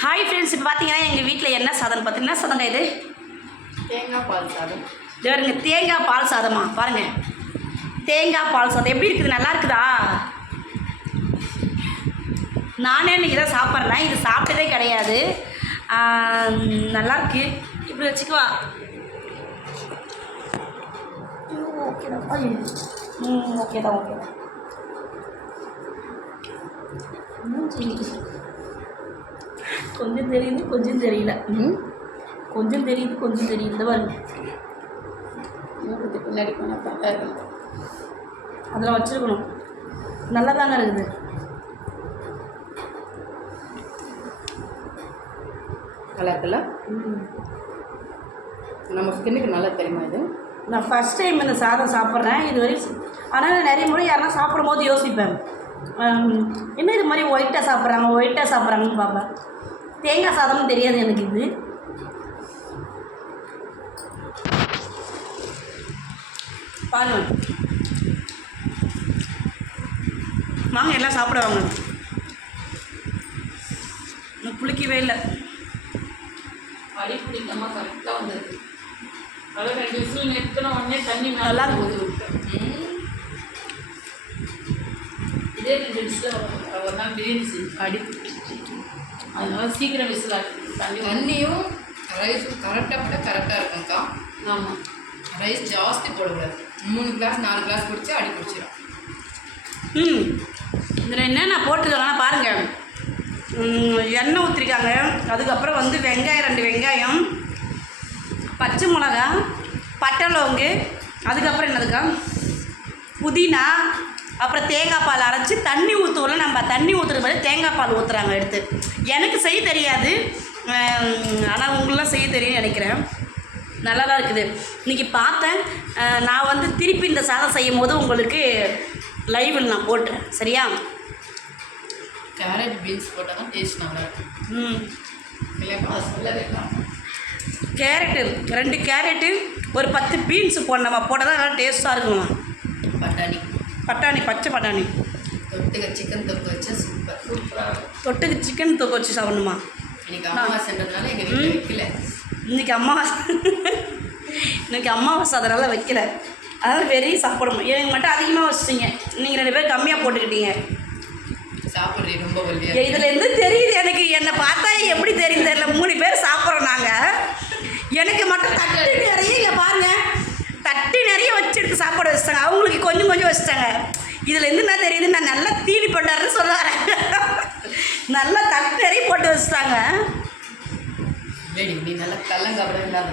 Hi friends இப்போ பார்த்தீங்கன்னா எங்கள் வீட்டில் என்ன சாதம் பார்த்து என்ன சாதங்க இது? தேங்காய் பால் சாதம். இது பாருங்க தேங்காய் பால் சாதமா? பாருங்க. தேங்காய் பால் சாதம். எப்படி இருக்குது? நல்லா இருக்குதா? நானே இன்னைக்கு தான் சாப்பிட்றேன். இது சாப்பிட்டதே கிடையாது. ஆம், நல்லா இருக்கு. இப்படி வச்சுக்குவா ஓகே தான் ம் ஓகே தான் ஓகே தான். கொஞ்சம் தெரியுது கொஞ்சம் தெரியல. ம். கொஞ்சம் தெரியுது கொஞ்சம் தெரியல பாருங்க மூக்குக்கு பின்னாடி அதில் வச்சுருக்கணும். நல்லா தாங்க இருக்குது. கலக்கல நம்ம ஸ்கின்னுக்கு நல்லா தெரியுமா இது? நான் ஃபஸ்ட் டைம் இந்த சாதம் சாப்பிட்றேன். இது வரைக்கும் ஆனால் நிறைய முறை யாருன்னா சாப்பிடும் போது யோசிப்பேன். என்ன இது மாதிரி ஒயிட்டாக சாப்பிட்றாங்க? ஒயிட்டாக சாப்பிட்றாங்கன்னு பார்ப்பேன் தேங்காய் சாதம்னு தெரியாது எனக்கு இது. பாருங்க. வாங்க எல்லாம் சாப்பிட வாங்க இன்னும் புளிக்கவே இல்லை. அடி பிடிக்காம கரெக்டாக வந்துருக்கு. அதாவது ரெண்டு விசில் நிறுத்தின உடனே தண்ணி நல்லா நல்லா இதே ரெண்டு விசில் ஒரு நாள் பிரியாணி செஞ்சு அடி அதனால சீக்கிரம் விசில் தண்ணி தண்ணியும் ரைஸும் கரெக்டாக போட கரெக்டாக இருக்கும்க்கா. ஆமாம் ரைஸ் ஜாஸ்தி போடக்கூடாது. மூணு கிளாஸ் நாலு கிளாஸ் குடிச்சு அடி பிடிச்சிடும் ம். இதில் என்னென்ன போட்டிருக்காங்கன்னா பாருங்கள் எண்ணெய் ஊற்றிருக்காங்க அதுக்கப்புறம் வந்து வெங்காயம் ரெண்டு வெங்காயம். பச்சை மிளகா பட்டை லவங்கு. அதுக்கப்புறம் என்னதுக்கா? புதினா அப்புறம் தேங்காய் பால் அரைச்சி தண்ணி ஊற்றுவோம்ல நம்ம தண்ணி ஊற்றுறது மாதிரி தேங்காய் பால் ஊற்றுறாங்க எடுத்து. எனக்கு செய்ய தெரியாது. ஆனால் உங்களெலாம் செய்ய தெரியும்னு நினைக்கிறேன். நல்லா தான் இருக்குது. இன்றைக்கி பார்த்தேன். நான் வந்து திருப்பி இந்த சாதம் செய்யும் போது உங்களுக்கு லைவில் நான் போட்டுறேன் சரியா? கேரட் பீன்ஸ் போட்டால் தான் டேஸ்ட் நல்லா இருக்கும். ம். கேரட்டு ரெண்டு கேரட்டு ஒரு பத்து பீன்ஸ் போடணுமா. போட்டால் தான் நல்லா டேஸ்ட்டாக இருக்குமா? பட்டாணி. பட்டாணி பச்சை பட்டாணி. தொட்டுக்க சிக்கன் தொக்கு வச்சா சூப்பர் சூப்பராக தொட்டுக்கு சிக்கன் தொக்கு வச்சு சாப்பிடணுமா? இன்னைக்கு அமாவாசைன்றதுனால எங்கள் வீட்டில் வைக்கல. இன்றைக்கி அமாவாசை இன்றைக்கி அமாவாசை அதனால் வைக்கல. அதனால் வெறி சாப்பிடணும். எனக்கு மட்டும் அதிகமாக வச்சிட்டீங்க. நீங்கள் ரெண்டு பேரும் கம்மியாக போட்டுக்கிட்டீங்க. சாப்பிட்றீ ரொம்ப வலியா இதில் இருந்து தெரியுது எனக்கு? என்னை பார்த்தா எப்படி தெரியுது தெரியல. மூணு பேர் சாப்பிட்றோம் நாங்கள் எனக்கு மட்டும் தட்டு நிறைய இங்கே பாருங்க. தட்டு நிறைய வச்சு எடுத்து சாப்பாடு வச்சிட்டாங்க. அவங்களுக்கு கொஞ்சம் கொஞ்சம் வச்சுட்டாங்க. இதில் என்ன தெரியுது? நான் நல்லா தீனி பண்ணாருன்னு சொல்ல வரேன். நல்லா தட்டு நிறைய போட்டு வச்சுட்டாங்க. நீ நல்லா கல்லங்கப்படம் இல்லாத